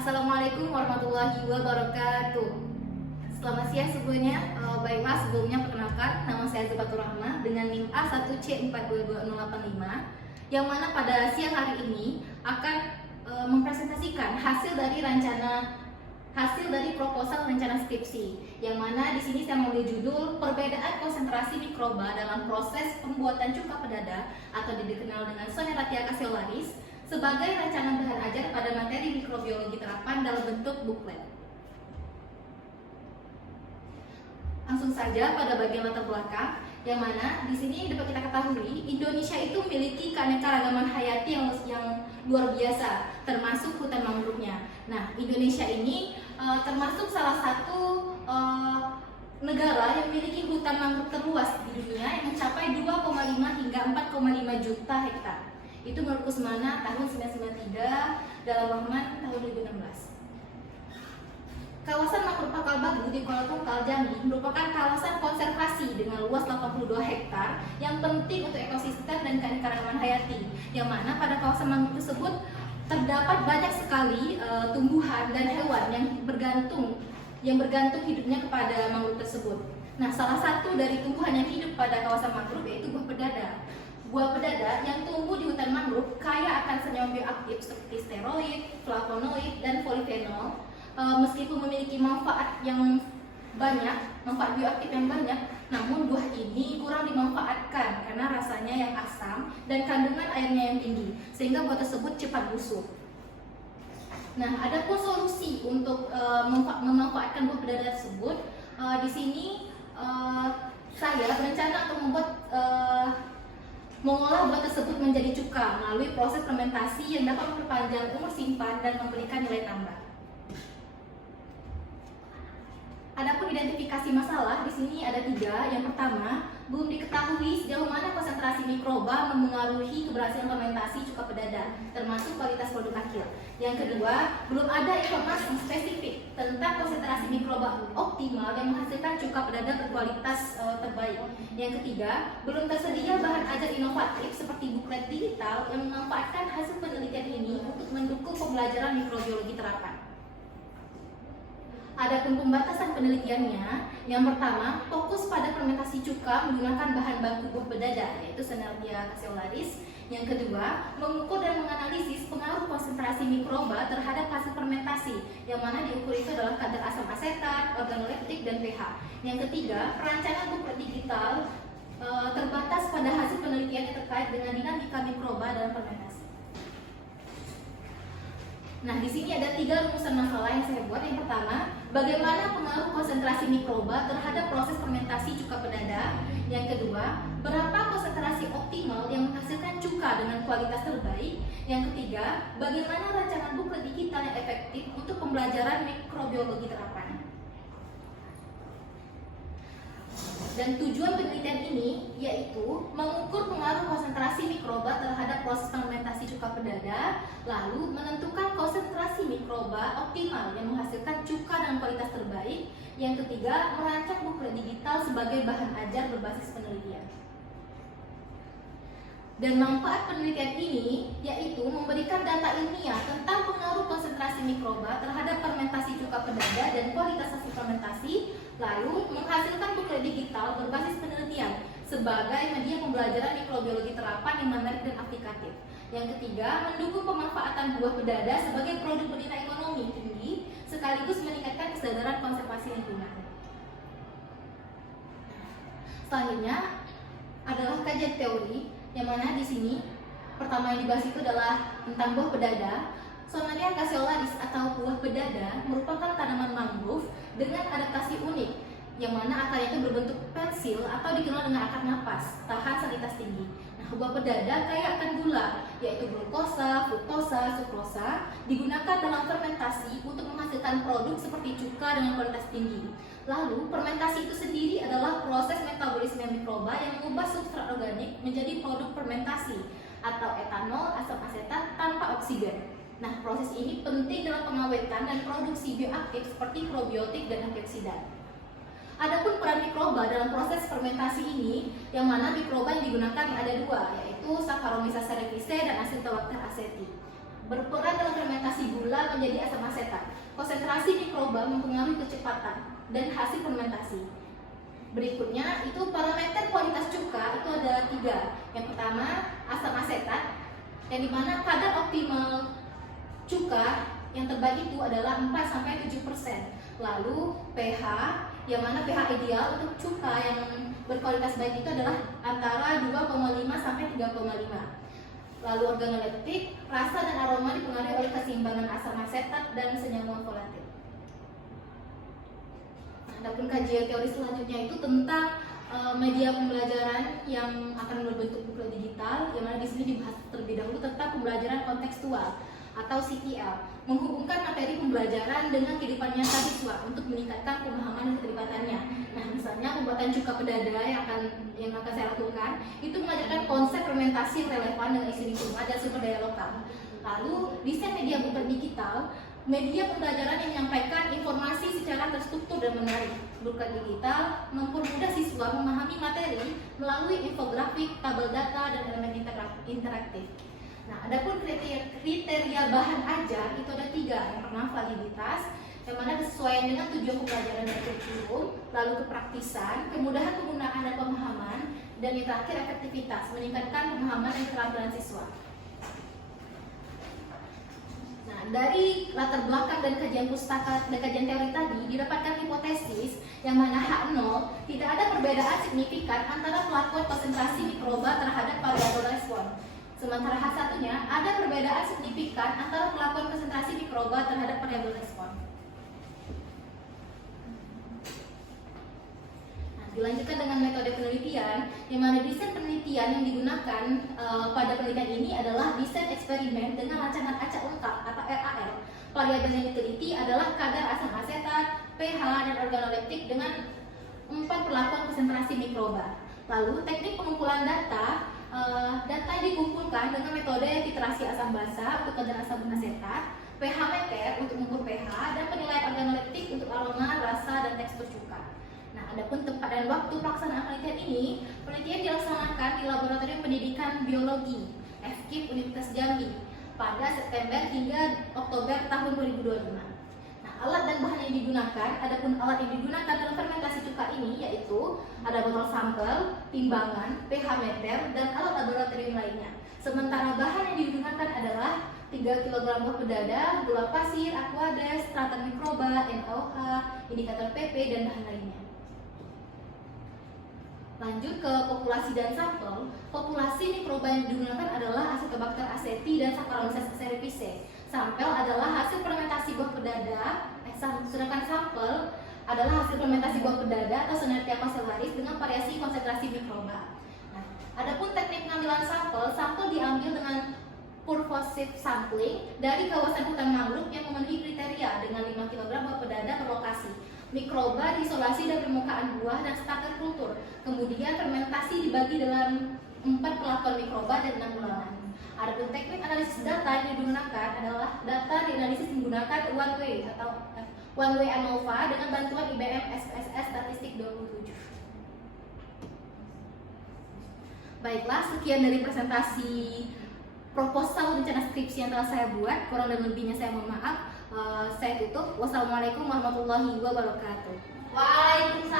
Assalamualaikum warahmatullahi wabarakatuh. Selamat siang semuanya. Baiklah, sebelumnya perkenalkan, nama saya Zubatur Rahma dengan NIM A1C422085, yang mana pada siang hari ini akan mempresentasikan hasil dari proposal rencana skripsi, yang mana di sini saya memberi judul perbedaan konsentrasi mikroba dalam proses pembuatan cuka pedada atau dikenal dengan Soneratia caseolaris sebagai rancangan bahan ajar pada materi mikrobiologi terapan dalam bentuk buklet. Langsung saja pada bagian latar belakang, yang mana di sini dapat kita ketahui Indonesia itu memiliki keanekaragaman hayati yang luar biasa, termasuk hutan mangrove-nya. Nah, Indonesia ini termasuk salah satu negara yang memiliki hutan mangrove terluas di dunia yang mencapai 2,5 hingga 4,5 juta hektar. Itu menurut Kusmana tahun 1993, dalam Rahman tahun 2016. Kawasan Mangrove Pakal Bagu di Kuala Tungkal, Jambi merupakan kawasan konservasi dengan luas 82 hektar yang penting untuk ekosistem dan keanekaragaman hayati, yang mana pada kawasan mangrove tersebut terdapat banyak sekali tumbuhan dan hewan yang bergantung hidupnya kepada mangrove tersebut. Nah, salah satu dari tumbuhan yang hidup pada kawasan mangrove yaitu buah pedada. Buah pedada yang tumbuh di hutan mangrove kaya akan senyawa bioaktif seperti steroid, flavonoid, dan polifenol. Meskipun memiliki manfaat bioaktif yang banyak, namun buah ini kurang dimanfaatkan karena rasanya yang asam dan kandungan airnya yang tinggi, sehingga buah tersebut cepat busuk. Nah, ada pun solusi untuk memanfaatkan buah pedada tersebut. Di sini saya berencana untuk mengolah buah tersebut menjadi cuka melalui proses fermentasi yang dapat memperpanjang umur simpan dan memberikan nilai tambah. Adapun identifikasi masalah di sini ada 3. Yang pertama, belum diketahui sejauh mana konsentrasi mikroba memengaruhi keberhasilan fermentasi cuka pedada, termasuk kualitas produk akhir. Yang kedua, belum ada informasi spesifik tentang konsentrasi mikroba optimal yang menghasilkan cuka pedada berkualitas terbaik. Yang ketiga, belum tersedia bahan ajar inovatif seperti buklet digital yang memanfaatkan hasil penelitian ini untuk mendukung pembelajaran mikrobiologi terapan. Adapun pembatasan penelitiannya, yang pertama, fokus pada fermentasi cuka menggunakan bahan baku buah pedada, yaitu Soneratia caseolaris. Yang kedua, mengukur dan menganalisis pengaruh konsentrasi mikroba terhadap hasil fermentasi, yang mana diukur itu adalah kadar asam asetat, organoleptik, dan pH. Yang ketiga, perancangan buklet digital terbatas pada hasil penelitian yang terkait dengan dinamika mikroba dalam fermentasi. Nah, di sini ada 3 rumusan masalah yang saya buat. Yang pertama, bagaimana pengaruh konsentrasi mikroba terhadap proses fermentasi cuka pedada. Yang kedua, berapa konsentrasi optimal yang menghasilkan cuka dengan kualitas terbaik. Yang ketiga, bagaimana rancangan buklet digital yang efektif untuk pembelajaran mikrobiologi terapan. Dan tujuan penelitian ini yaitu mengukur pengaruh konsentrasi mikroba terhadap proses fermentasi cuka pedada, lalu menentukan konsentrasi mikroba optimal yang menghasilkan cuka dengan kualitas terbaik. Yang ketiga, merancang buklet digital sebagai bahan ajar berbasis penelitian. Dan manfaat penelitian ini yaitu memberikan data ilmiah tentang pengaruh konsentrasi mikroba terhadap fermentasi cuka pedada dan kualitas hasil fermentasi, lalu menghasilkan buklet digital berbasis penelitian sebagai media pembelajaran mikrobiologi terapan yang menarik dan aplikatif. Yang ketiga, mendukung pemanfaatan buah pedada sebagai produk bernilai ekonomi tinggi sekaligus meningkatkan kesadaran konservasi lingkungan. Selanjutnya adalah kajian teori, yang mana di sini pertama yang dibahas itu adalah tentang buah pedada. Soneratia caseolaris atau buah pedada merupakan tanaman mangrove dengan adaptasi unik, yang mana akarnya itu berbentuk pensil atau dikenal dengan akar napas, tahan salinitas tinggi. Nah, buah pedada kaya akan gula, yaitu glukosa, fruktosa, sukrosa, digunakan dalam fermentasi untuk menghasilkan produk seperti cuka dengan kualitas tinggi. Lalu, fermentasi itu sendiri adalah proses metabolisme mikroba yang mengubah substrat organik menjadi produk fermentasi atau etanol, asam asetat tanpa oksigen. Nah, proses ini penting dalam pengawetan dan produksi bioaktif seperti probiotik dan antioksidan. Adapun peran mikroba dalam proses fermentasi ini, yang mana mikroba yang digunakan ada 2, yaitu Saccharomyces cerevisiae dan Acetobacter aceti. berperan dalam fermentasi gula menjadi asam asetat. Konsentrasi mikroba mempengaruhi kecepatan dan hasil fermentasi. Berikutnya itu parameter kualitas cuka itu ada 3. Yang pertama asam asetat, yang dimana kadar optimal cuka yang terbaik itu adalah 4-7%. Lalu pH, yang mana pH ideal untuk cuka yang berkualitas baik itu adalah antara 2,5-3,5. Lalu organoleptik, rasa dan aroma dipengaruhi oleh keseimbangan asam asetat dan senyawa volatil. Adapun kajian teori selanjutnya itu tentang media pembelajaran yang akan berbentuk buku digital, yang mana di sini dibahas terlebih dahulu tentang pembelajaran kontekstual atau CPL, menghubungkan materi pembelajaran dengan kehidupan nyata siswa untuk meningkatkan pemahaman dan keterlibatannya. Nah, misalnya pembuatan cuka pedada yang akan saya lakukan itu mengajarkan konsep fermentasi yang relevan dengan isu lingkungan dan sumber daya lokal. Lalu desain media buku digital, media pembelajaran yang menyampaikan informasi secara terstruktur dan menarik. Buku digital mempermudah siswa memahami materi melalui infografik, tabel data, dan elemen interaktif. Nah, adapun kriteria bahan ajar itu ada 3. Yang pertama validitas, yang mana kesesuaian dengan tujuan pembelajaran dan kurikulum, lalu kepraktisan, kemudahan penggunaan dan pemahaman, dan yang terakhir efektivitas, meningkatkan pemahaman dan keterampilan siswa. Nah, dari latar belakang dan kajian pustaka dan kajian teori tadi didapatkan hipotesis yang mana H0 tidak ada perbedaan signifikan antara pelakuan konsentrasi mikroba terhadap variabel respon. Sementara H1-nya ada perbedaan signifikan antara pelakuan konsentrasi mikroba terhadap variabel respon. Nah, dilanjutkan dengan metode penelitian, yang mana desain penelitian yang digunakan pada penelitian ini adalah desain eksperimen dengan rancangan acak lengkap atau RAL. Variabel yang diteliti adalah kadar asam asetat, pH, dan organoleptik dengan 4 perlakuan konsentrasi mikroba. Lalu teknik pengumpulan data yang dikumpulkan dengan metode titrasi asam basa untuk kadar asam asetat, pH meter untuk mengukur pH, dan penilaian organoleptik untuk aroma, rasa, dan tekstur cuka. Nah, adapun tempat dan waktu pelaksanaan penelitian ini, penelitian dilaksanakan di Laboratorium Pendidikan Biologi FKIP Universitas Jambi pada September hingga Oktober tahun 2025. Alat dan bahan yang digunakan, adapun alat yang digunakan dalam fermentasi cuka ini yaitu ada botol sampel, timbangan, pH meter, dan alat laboratorium lainnya. Sementara bahan yang digunakan adalah 3 kg buah pedada, gula pasir, aquades, straton mikroba, NaOH, indikator PP, dan bahan lainnya. Lanjut ke populasi dan sampel. Populasi mikroba yang digunakan adalah Acetobacter aceti dan Saccharomyces cerevisiae. Sampel adalah hasil fermentasi buah pedada, sedangkan sampel adalah hasil fermentasi buah pedada atau Sonertia castellaris dengan variasi konsentrasi mikroba. Nah, adapun teknik pengambilan sampel diambil dengan purposive sampling dari kawasan hutan mangrove yang memenuhi kriteria dengan 5 kg buah pedada per lokasi. Mikroba diisolasi dari permukaan buah dan starter kultur. Kemudian fermentasi dibagi dalam 4 perlakuan mikroba dan 6 ulangan. Adapun teknik analisis data yang digunakan adalah data dianalisis menggunakan one way ANOVA dengan bantuan IBM SPSS Statistik 27. Baiklah, sekian dari presentasi proposal rencana skripsi yang telah saya buat. Kurang dan lebihnya saya mohon maaf. Saya tutup. Wassalamualaikum warahmatullahi wabarakatuh. Waalaikumsalam.